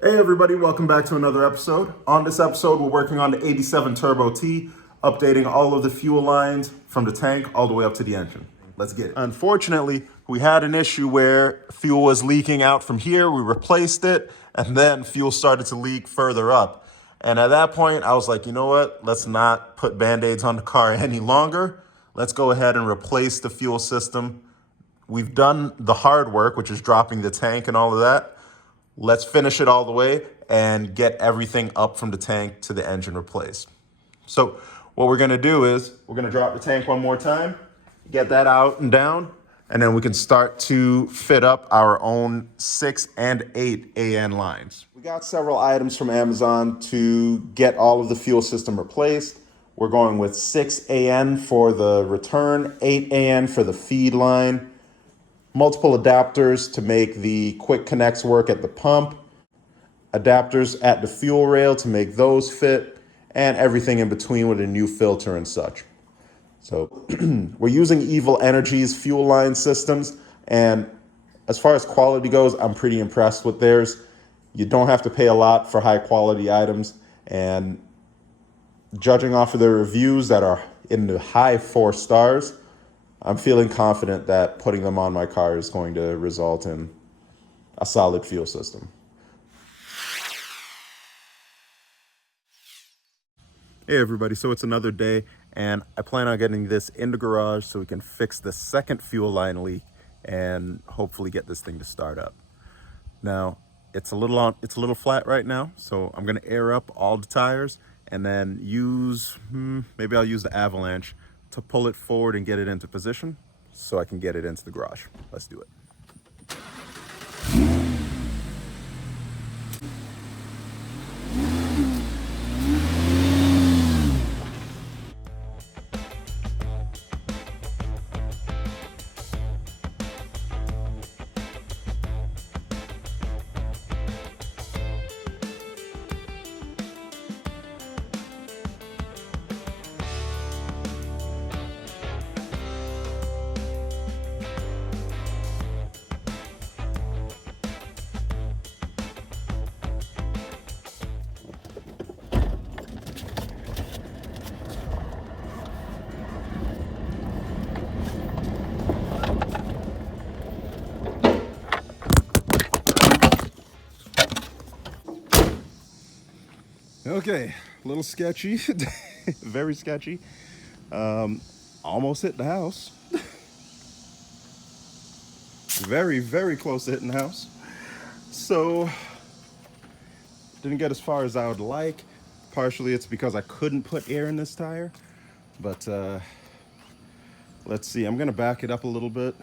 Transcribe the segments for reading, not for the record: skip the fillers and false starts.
Hey everybody, welcome back to another episode. On this episode, we're working on the 87 Turbo T, updating all of the fuel lines from the tank all the way up to the engine. Let's get it. Unfortunately, we had an issue where fuel was leaking out from here. We replaced it, and then fuel started to leak further up. And at that point, I was like, you know what? Let's not put Band-Aids on the car any longer. Let's go ahead and replace the fuel system. We've done the hard work, which is dropping the tank and all of that. Let's finish it all the way and get everything up from the tank to the engine replaced. So what we're gonna do is we're gonna drop the tank one more time, get that out and down, and then we can start to fit up our own 6 and 8 AN lines. We got several items from Amazon to get all of the fuel system replaced. We're going with 6 AN for the return, 8 AN for the feed line, multiple adapters to make the quick connects work at the pump, adapters at the fuel rail to make those fit, and everything in between with a new filter and such. So we're using Evil Energy's fuel line systems, and as far as quality goes, I'm pretty impressed with theirs. You don't have to pay a lot for high quality items, and judging off of the reviews that are in the high 4 stars, I'm feeling confident that putting them on my car is going to result in a solid fuel system. Hey everybody, so it's another day and I plan on getting this in the garage so we can fix the second fuel line leak and hopefully get this thing to start up. Now, it's a little flat right now, so I'm gonna air up all the tires and then maybe I'll use the Avalanche to pull it forward and get it into position so I can get it into the garage. Let's do it. Okay, a little sketchy, very sketchy. Almost hit the house. Very, very close to hitting the house. So, didn't get as far as I would like. Partially it's because I couldn't put air in this tire, but let's see, I'm gonna back it up a little bit,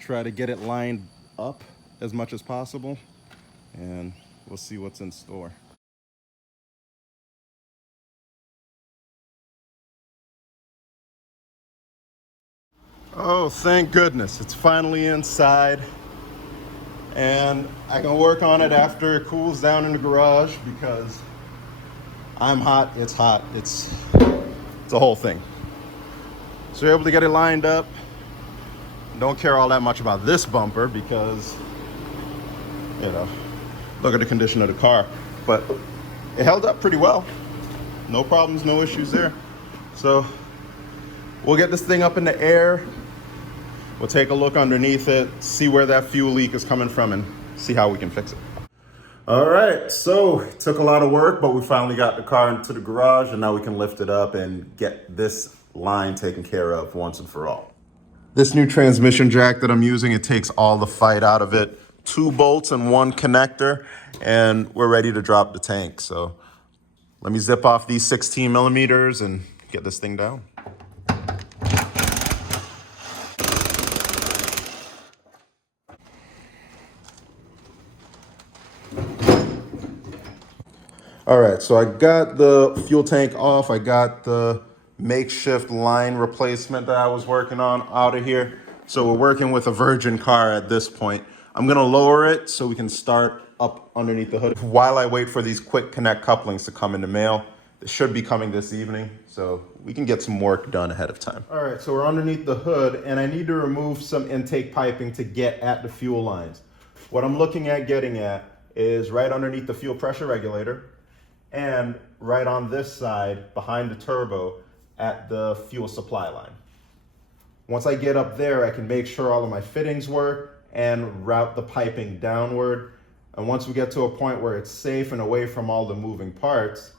try to get it lined up as much as possible, and we'll see what's in store. Oh, thank goodness, it's finally inside. And I can work on it after it cools down in the garage because I'm hot, it's hot, it's a whole thing. So you're able to get it lined up. Don't care all that much about this bumper because, you know, look at the condition of the car. But it held up pretty well. No problems, no issues there. So we'll get this thing up in the air. We'll take a look underneath it, see where that fuel leak is coming from, and see how we can fix it. All right, so it took a lot of work, but we finally got the car into the garage, and now we can lift it up and get this line taken care of once and for all. This new transmission jack that I'm using, it takes all the fight out of it. 2 bolts and 1 connector, and we're ready to drop the tank. So let me zip off these 16 millimeters and get this thing down. All right, so I got the fuel tank off. I got the makeshift line replacement that I was working on out of here. So we're working with a virgin car at this point. I'm gonna lower it so we can start up underneath the hood while I wait for these quick connect couplings to come in the mail. They should be coming this evening, so we can get some work done ahead of time. All right, so we're underneath the hood and I need to remove some intake piping to get at the fuel lines. What I'm looking at getting at is right underneath the fuel pressure regulator and right on this side behind the turbo at the fuel supply line. Once I get up there, I can make sure all of my fittings work and route the piping downward. And once we get to a point where it's safe and away from all the moving parts,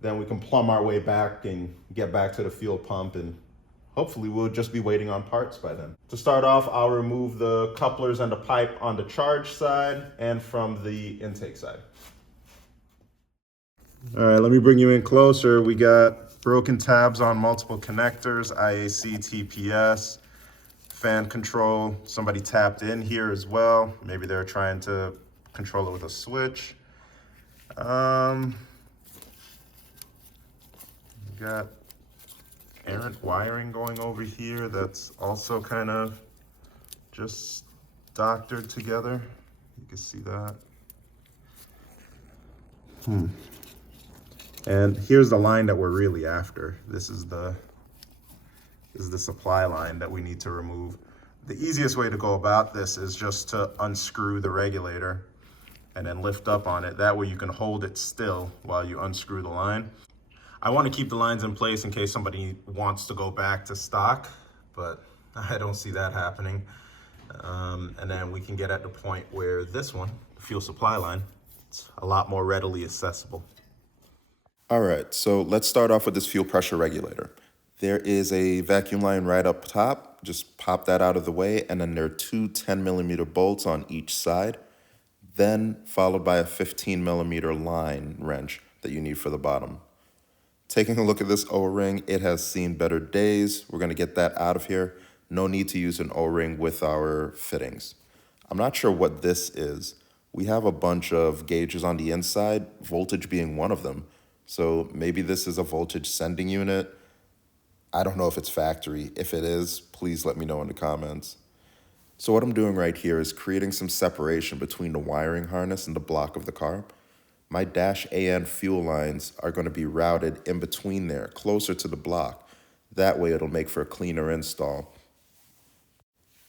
then we can plumb our way back and get back to the fuel pump, and hopefully we'll just be waiting on parts by then. To start off, I'll remove the couplers and the pipe on the charge side and from the intake side. All right, let me bring you in closer. We got broken tabs on multiple connectors, IAC, TPS, fan control. Somebody tapped in here as well. Maybe they're trying to control it with a switch. Got errant wiring going over here that's also kind of just doctored together. You can see that. And here's the line that we're really after. This is the supply line that we need to remove. The easiest way to go about this is just to unscrew the regulator and then lift up on it. That way you can hold it still while you unscrew the line. I want to keep the lines in place in case somebody wants to go back to stock, but I don't see that happening. And then we can get at the point where this one, the fuel supply line, it's a lot more readily accessible. All right, so let's start off with this fuel pressure regulator. There is a vacuum line right up top. Just pop that out of the way, and then there are two 10mm bolts on each side, then followed by a 15mm line wrench that you need for the bottom. Taking a look at this O-ring, it has seen better days. We're gonna get that out of here. No need to use an O-ring with our fittings. I'm not sure what this is. We have a bunch of gauges on the inside, voltage being one of them. So maybe this is a voltage sending unit. I don't know if it's factory. If it is, please let me know in the comments. So what I'm doing right here is creating some separation between the wiring harness and the block of the car. My dash AN fuel lines are going to be routed in between there, closer to the block. That way it'll make for a cleaner install.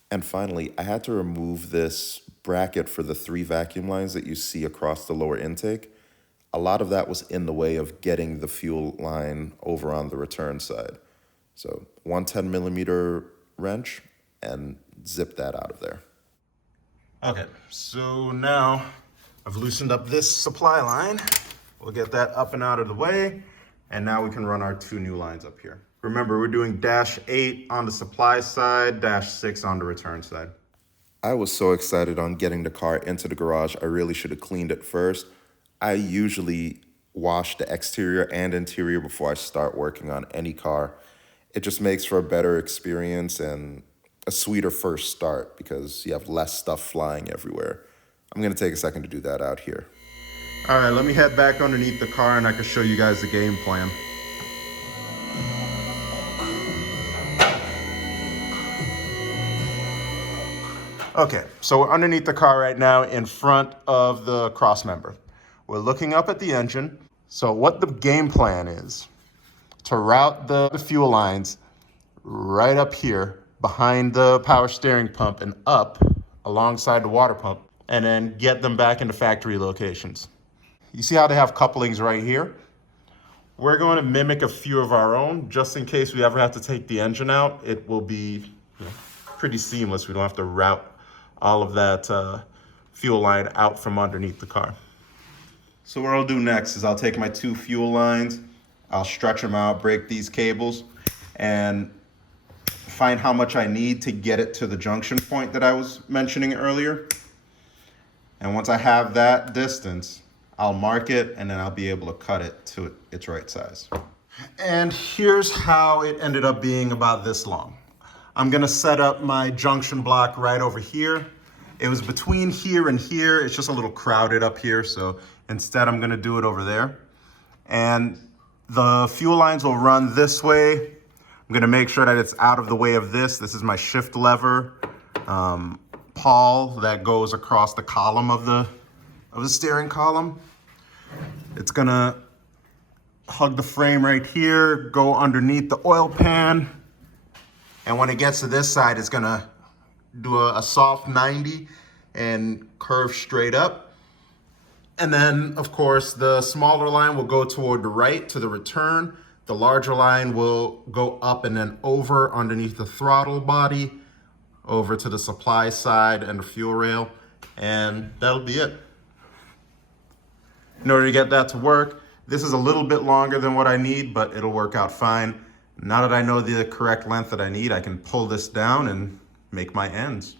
And finally, I had to remove this bracket for the 3 vacuum lines that you see across the lower intake. A lot of that was in the way of getting the fuel line over on the return side. So 1 10mm wrench and zip that out of there. Okay, so now I've loosened up this supply line. We'll get that up and out of the way. And now we can run our 2 new lines up here. Remember, we're doing -8 on the supply side, -6 on the return side. I was so excited on getting the car into the garage. I really should have cleaned it first. I usually wash the exterior and interior before I start working on any car. It just makes for a better experience and a sweeter first start because you have less stuff flying everywhere. I'm gonna take a second to do that out here. All right, let me head back underneath the car and I can show you guys the game plan. Okay, so we're underneath the car right now in front of the cross member. We're looking up at the engine. So what the game plan is to route the fuel lines right up here behind the power steering pump and up alongside the water pump, and then get them back into factory locations. You see how they have couplings right here? We're going to mimic a few of our own just in case we ever have to take the engine out. It will be pretty seamless. We don't have to route all of that fuel line out from underneath the car. So what I'll do next is I'll take my 2 fuel lines, I'll stretch them out, break these cables, and find how much I need to get it to the junction point that I was mentioning earlier. And once I have that distance, I'll mark it and then I'll be able to cut it to its right size. And here's how it ended up being about this long. I'm gonna set up my junction block right over here. It was between here and here. It's just a little crowded up here. So instead I'm gonna do it over there. And the fuel lines will run this way. I'm gonna make sure that it's out of the way of this. This is my shift lever pawl that goes across the column of the steering column. It's gonna hug the frame right here, go underneath the oil pan. And when it gets to this side, it's gonna do a soft 90 and curve straight up. And then, of course, the smaller line will go toward the right to the return. The larger line will go up and then over underneath the throttle body, over to the supply side and the fuel rail, and that'll be it. In order to get that to work, this is a little bit longer than what I need, but it'll work out fine. Now that I know the correct length that I need, I can pull this down and make my ends.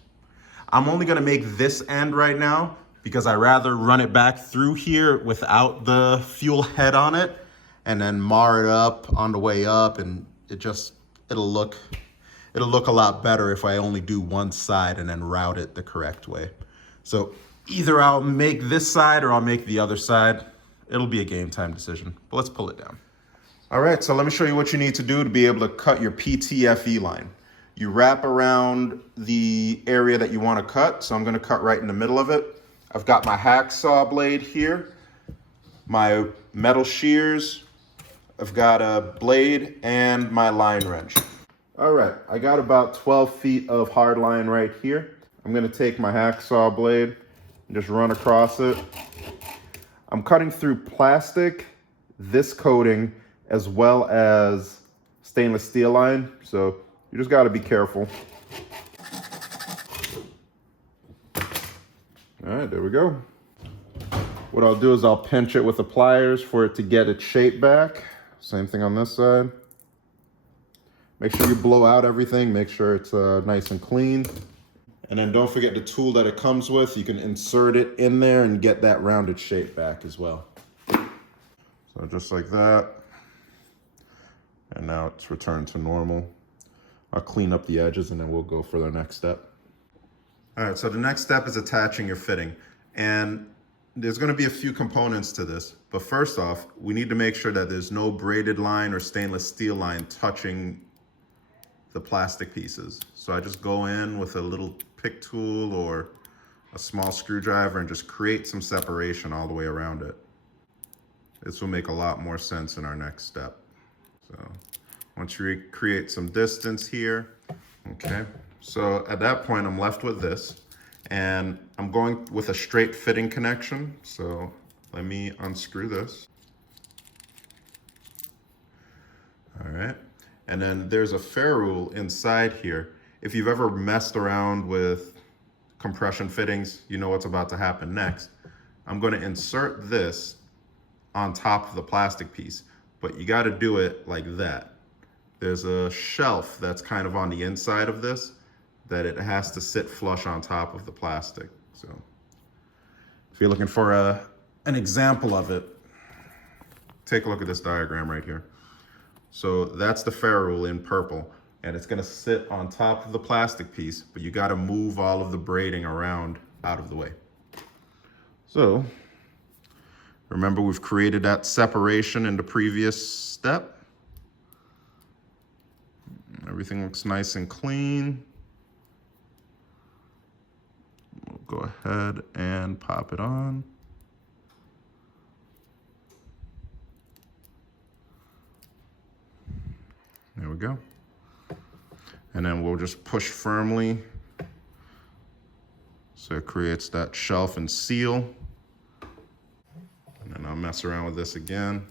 I'm only gonna make this end right now because I rather run it back through here without the fuel head on it and then mar it up on the way up, and it'll look a lot better if I only do one side and then route it the correct way. So either I'll make this side or I'll make the other side. It'll be a game time decision, but let's pull it down. All right, so let me show you what you need to do to be able to cut your PTFE line. You wrap around the area that you want to cut. So I'm going to cut right in the middle of it. I've got my hacksaw blade here, my metal shears, I've got a blade, and my line wrench. All right, I got about 12 feet of hard line right here. I'm going to take my hacksaw blade and just run across it. I'm cutting through plastic, this coating, as well as stainless steel line. So you just got to be careful. All right, there we go. What I'll do is I'll pinch it with the pliers for it to get its shape back. Same thing on this side. Make sure you blow out everything. Make sure it's nice and clean. And then don't forget the tool that it comes with. You can insert it in there and get that rounded shape back as well. So just like that. And now it's returned to normal. I'll clean up the edges and then we'll go for the next step. All right, so the next step is attaching your fitting. And there's gonna be a few components to this, but first off, we need to make sure that there's no braided line or stainless steel line touching the plastic pieces. So I just go in with a little pick tool or a small screwdriver and just create some separation all the way around it. This will make a lot more sense in our next step. So once you create some distance here, okay. So at that point, I'm left with this, and I'm going with a straight fitting connection. So let me unscrew this. All right. And then there's a ferrule inside here. If you've ever messed around with compression fittings, you know what's about to happen next. I'm going to insert this on top of the plastic piece, but you got to do it like that. There's a shelf that's kind of on the inside of this that it has to sit flush on top of the plastic. So if you're looking for an example of it, take a look at this diagram right here. So that's the ferrule in purple, and it's gonna sit on top of the plastic piece, but you gotta move all of the braiding around out of the way. So remember, we've created that separation in the previous step. Everything looks nice and clean. We'll go ahead and pop it on. There we go. And then we'll just push firmly so it creates that shelf and seal. And then I'll mess around with this again,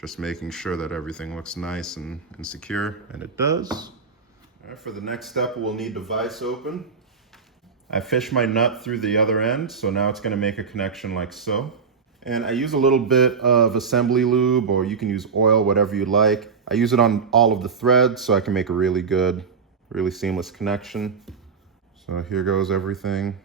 just making sure that everything looks nice and secure, and it does. All right, for the next step, we'll need the vise open. I fish my nut through the other end, so now it's gonna make a connection like so. And I use a little bit of assembly lube, or you can use oil, whatever you like. I use it on all of the threads so I can make a really good, really seamless connection. So here goes everything.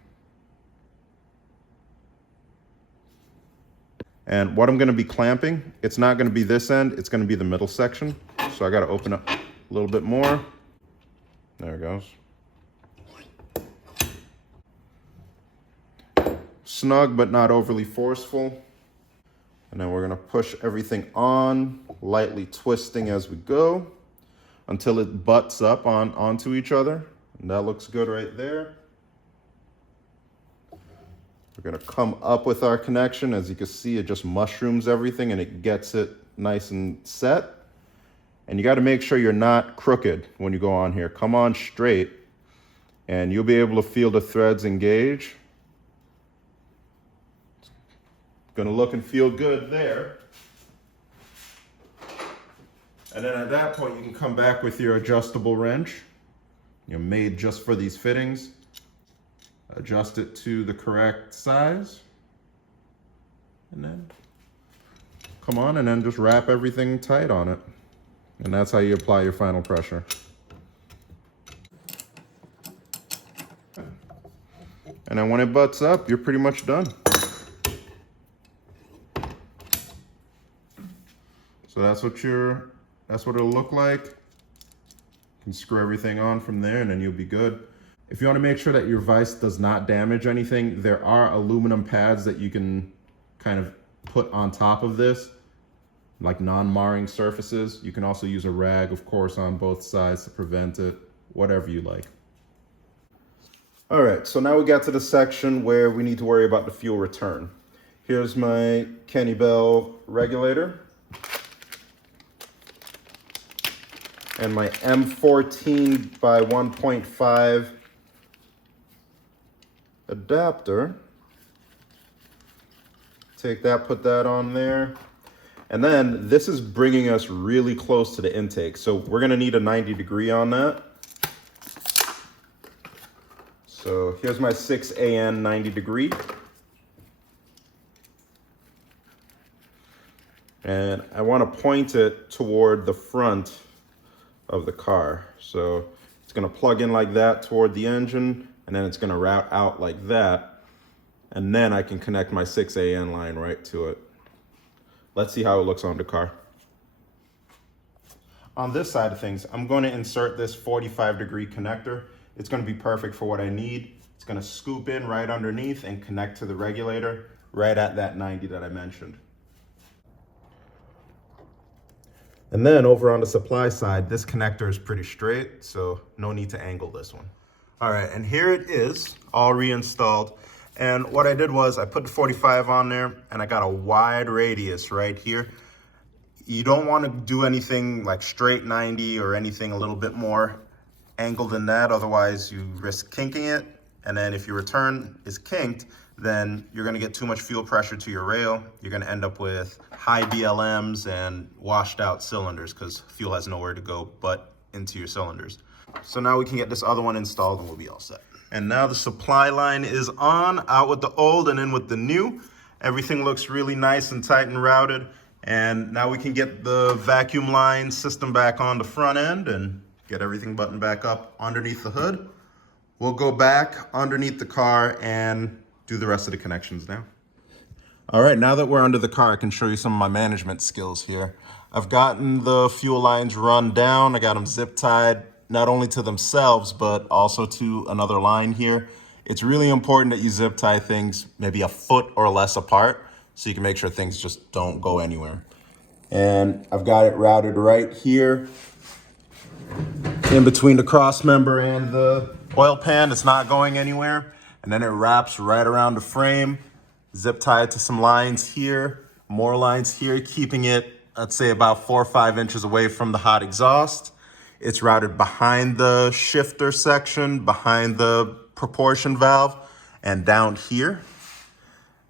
And what I'm gonna be clamping, it's not gonna be this end, it's gonna be the middle section. So I gotta open up a little bit more. There it goes. Snug, but not overly forceful. And then we're gonna push everything on, lightly twisting as we go until it butts up onto each other. And that looks good right there. We're gonna come up with our connection. As you can see, it just mushrooms everything and it gets it nice and set. And you gotta make sure you're not crooked when you go on here. Come on straight and you'll be able to feel the threads engage. Gonna look and feel good there. And then at that point, you can come back with your adjustable wrench. You're made just for these fittings. Adjust it to the correct size. And then come on, and then just wrap everything tight on it. And that's how you apply your final pressure. And then when it butts up, you're pretty much done. So that's what it'll look like. You can screw everything on from there and then you'll be good. If you want to make sure that your vise does not damage anything, there are aluminum pads that you can kind of put on top of this, like non-marring surfaces. You can also use a rag, of course, on both sides to prevent it, whatever you like. All right, so now we got to the section where we need to worry about the fuel return. Here's my Kenny Bell regulator and my M14 by 1.5 adapter. Take that, put that on there. And then this is bringing us really close to the intake. So we're gonna need a 90 degree on that. So here's my 6AN 90 degree. And I want to point it toward the front of the car. So it's going to plug in like that toward the engine, and then it's going to route out like that. And then I can connect my 6AN line right to it. Let's see how it looks on the car. On this side of things, I'm going to insert this 45 degree connector. It's going to be perfect for what I need. It's going to scoop in right underneath and connect to the regulator right at that 90 that I mentioned. And then over on the supply side, this connector is pretty straight, so no need to angle this one. All right, and here it is, all reinstalled. And what I did was I put the 45 on there and I got a wide radius right here. You don't want to do anything like straight 90 or anything a little bit more angled than that, otherwise you risk kinking it. And then if your return is kinked, then you're gonna get too much fuel pressure to your rail. You're gonna end up with high BLMs and washed out cylinders because fuel has nowhere to go but into your cylinders. So now we can get this other one installed and we'll be all set. And now the supply line is on, out with the old and in with the new. Everything looks really nice and tight and routed. And now we can get the vacuum line system back on the front end and get everything buttoned back up underneath the hood. We'll go back underneath the car and do the rest of the connections now. All right, now that we're under the car, I can show you some of my management skills here. I've gotten the fuel lines run down. I got them zip tied, not only to themselves, but also to another line here. It's really important that you zip tie things maybe a foot or less apart so you can make sure things just don't go anywhere. And I've got it routed right here in between the cross member and the oil pan. It's not going anywhere. And then it wraps right around the frame, zip tied to some lines here, more lines here, keeping it, I'd say, about 4 or 5 inches away from the hot exhaust. It's routed behind the shifter section, behind the proportion valve, and down here.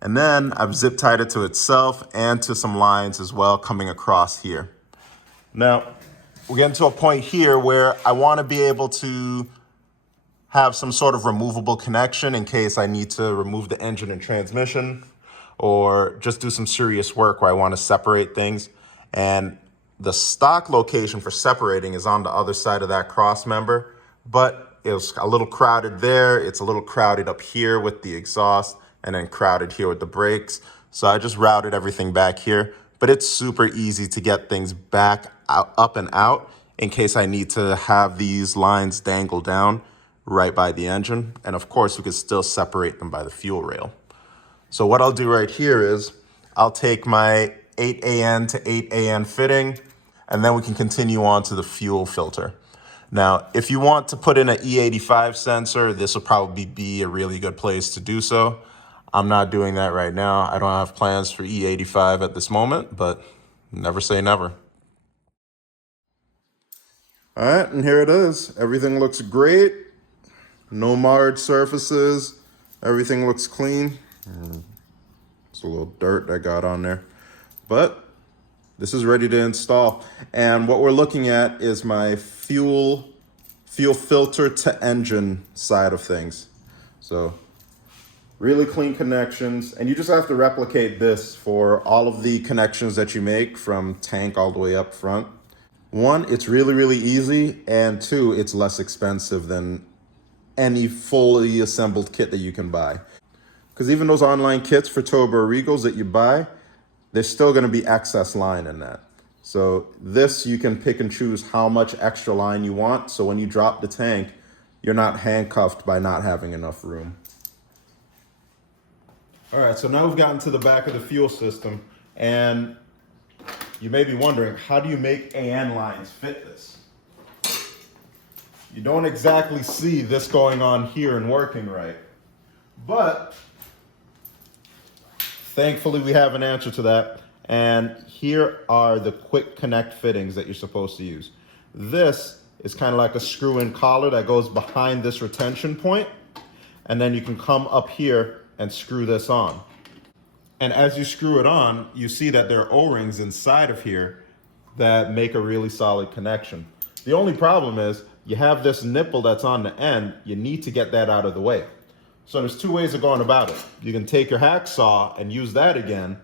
And then I've zip tied it to itself and to some lines as well coming across here. Now, we're getting to a point here where I want to be able to have some sort of removable connection in case I need to remove the engine and transmission or just do some serious work where I want to separate things. And the stock location for separating is on the other side of that cross member, but it was a little crowded there. It's a little crowded up here with the exhaust and then crowded here with the brakes. So I just routed everything back here, but it's super easy to get things back out, up and out in case I need to have these lines dangle down right by the engine. And of course, we could still separate them by the fuel rail. So what I'll do right here is I'll take my 8AN to 8AN fitting, and then we can continue on to the fuel filter. Now, if you want to put in an E85 sensor, this will probably be a really good place to do so. I'm not doing that right now. I don't have plans for E85 at this moment, but never say never. All right, and here it is. Everything looks great. No marred surfaces. Everything looks clean. It's a little dirt that got on there. But this is ready to install. And what we're looking at is my fuel filter to engine side of things. So really clean connections. And you just have to replicate this for all of the connections that you make from tank all the way up front. One, it's really, really easy. And two, it's less expensive than any fully assembled kit that you can buy. Because even those online kits for Turbo Regals that you buy, there's still going to be excess line in that. So this, you can pick and choose how much extra line you want. So when you drop the tank, you're not handcuffed by not having enough room. All right, so now we've gotten to the back of the fuel system, and you may be wondering, how do you make AN lines fit this? You don't exactly see this going on here and working right, but thankfully we have an answer to that. And here are the quick connect fittings that you're supposed to use. This is kind of like a screw-in collar that goes behind this retention point, and then you can come up here and screw this on. And as you screw it on, you see that there are O-rings inside of here that make a really solid connection. The only problem is you have this nipple that's on the end. You need to get that out of the way. So there's two ways of going about it. You can take your hacksaw and use that again,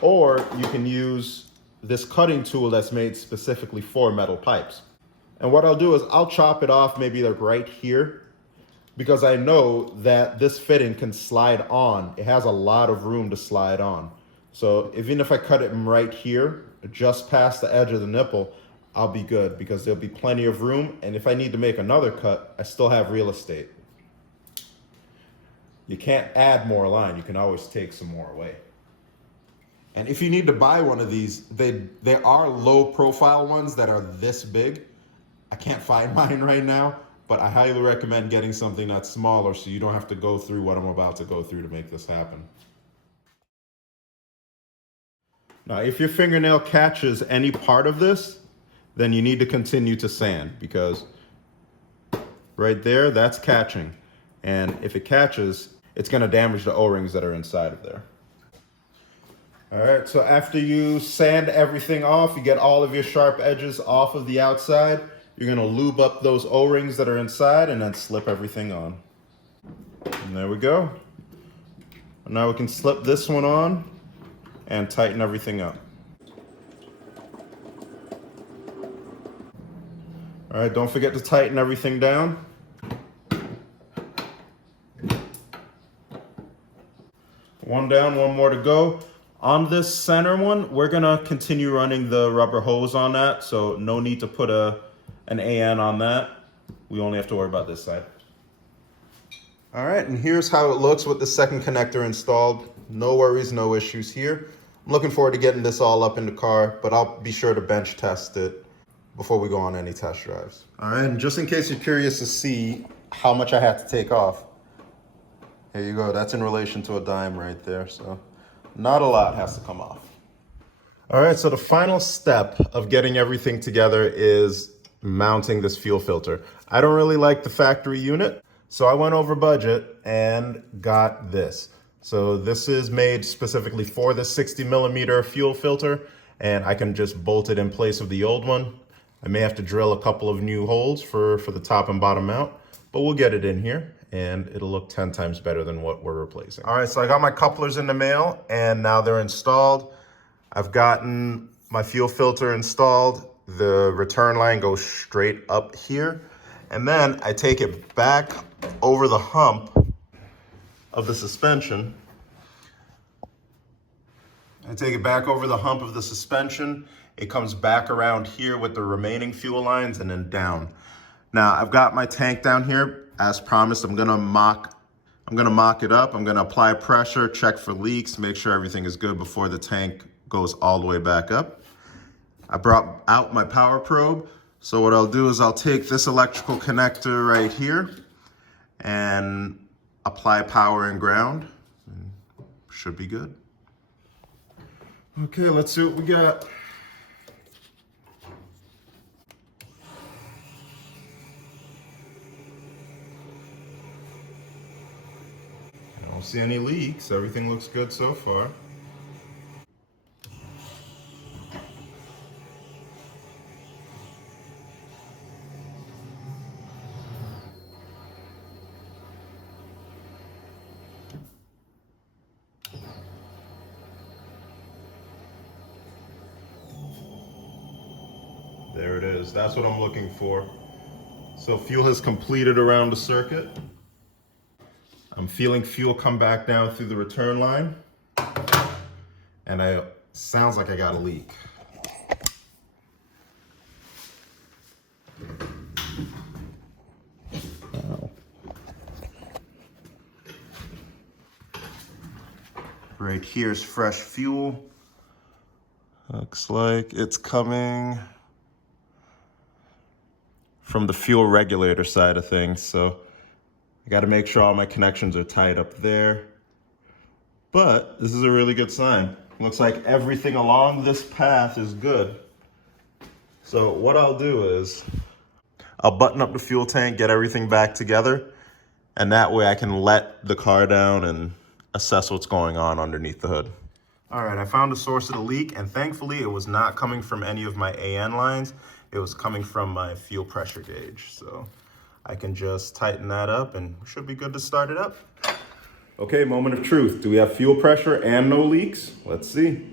or you can use this cutting tool that's made specifically for metal pipes. And what I'll do is I'll chop it off maybe like right here, because I know that this fitting can slide on. It has a lot of room to slide on. So even if I cut it right here, just past the edge of the nipple, I'll be good because there'll be plenty of room. And if I need to make another cut, I still have real estate. You can't add more line. You can always take some more away. And if you need to buy one of these, they are low profile ones that are this big. I can't find mine right now, but I highly recommend getting something that's smaller so you don't have to go through what I'm about to go through to make this happen. Now, if your fingernail catches any part of this, then you need to continue to sand, because right there, that's catching. And if it catches, it's gonna damage the O-rings that are inside of there. All right, so after you sand everything off, you get all of your sharp edges off of the outside, you're gonna lube up those O-rings that are inside and then slip everything on. And there we go. And now we can slip this one on and tighten everything up. All right, don't forget to tighten everything down. One down, one more to go. On this center one, we're gonna continue running the rubber hose on that, so no need to put an AN on that. We only have to worry about this side. All right, and here's how it looks with the second connector installed. No worries, no issues here. I'm looking forward to getting this all up in the car, but I'll be sure to bench test it before we go on any test drives. All right, and just in case you're curious to see how much I had to take off, here you go. That's in relation to a dime right there, so not a lot has to come off. All right, so the final step of getting everything together is mounting this fuel filter. I don't really like the factory unit, so I went over budget and got this. So this is made specifically for the 60mm fuel filter, and I can just bolt it in place of the old one. I may have to drill a couple of new holes for the top and bottom mount, but we'll get it in here and it'll look 10 times better than what we're replacing. All right, so I got my couplers in the mail and now they're installed. I've gotten my fuel filter installed. The return line goes straight up here. And then I take it back over the hump of the suspension. I take it back over the hump of the suspension. It comes back around here with the remaining fuel lines and then down. Now I've got my tank down here. As promised, I'm gonna mock it up. I'm gonna apply pressure, check for leaks, make sure everything is good before the tank goes all the way back up. I brought out my power probe. So what I'll do is I'll take this electrical connector right here and apply power and ground. Should be good. Okay, let's see what we got. I don't see any leaks. Everything looks good so far. There it is. That's what I'm looking for. So fuel has completed around the circuit. I'm feeling fuel come back down through the return line. And sounds like I got a leak. Wow. Right here's fresh fuel. Looks like it's coming from the fuel regulator side of things. So I got to make sure all my connections are tied up there. But this is a really good sign. Looks like everything along this path is good. So what I'll do is I'll button up the fuel tank, get everything back together, and that way I can let the car down and assess what's going on underneath the hood. All right, I found the source of the leak, and thankfully it was not coming from any of my AN lines. It was coming from my fuel pressure gauge. So I can just tighten that up and we should be good to start it up. Okay, moment of truth. Do we have fuel pressure and no leaks? Let's see.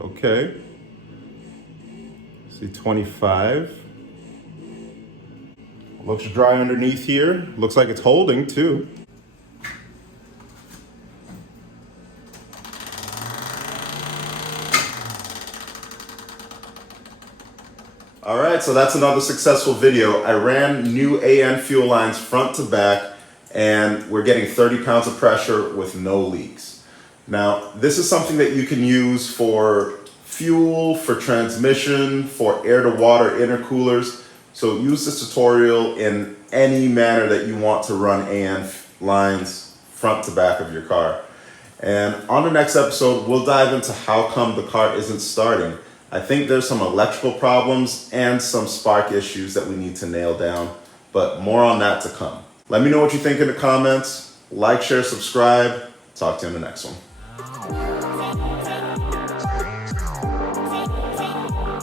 Okay. See 25. Looks dry underneath here. Looks like it's holding too. All right, so that's another successful video. I ran new AN fuel lines front to back, and we're getting 30 pounds of pressure with no leaks. Now, this is something that you can use for fuel, for transmission, for air-to-water intercoolers. So use this tutorial in any manner that you want to run AN lines front to back of your car. And on the next episode, we'll dive into how come the car isn't starting. I think there's some electrical problems and some spark issues that we need to nail down, but more on that to come. Let me know what you think in the comments. Like, share, subscribe. Talk to you in the next one.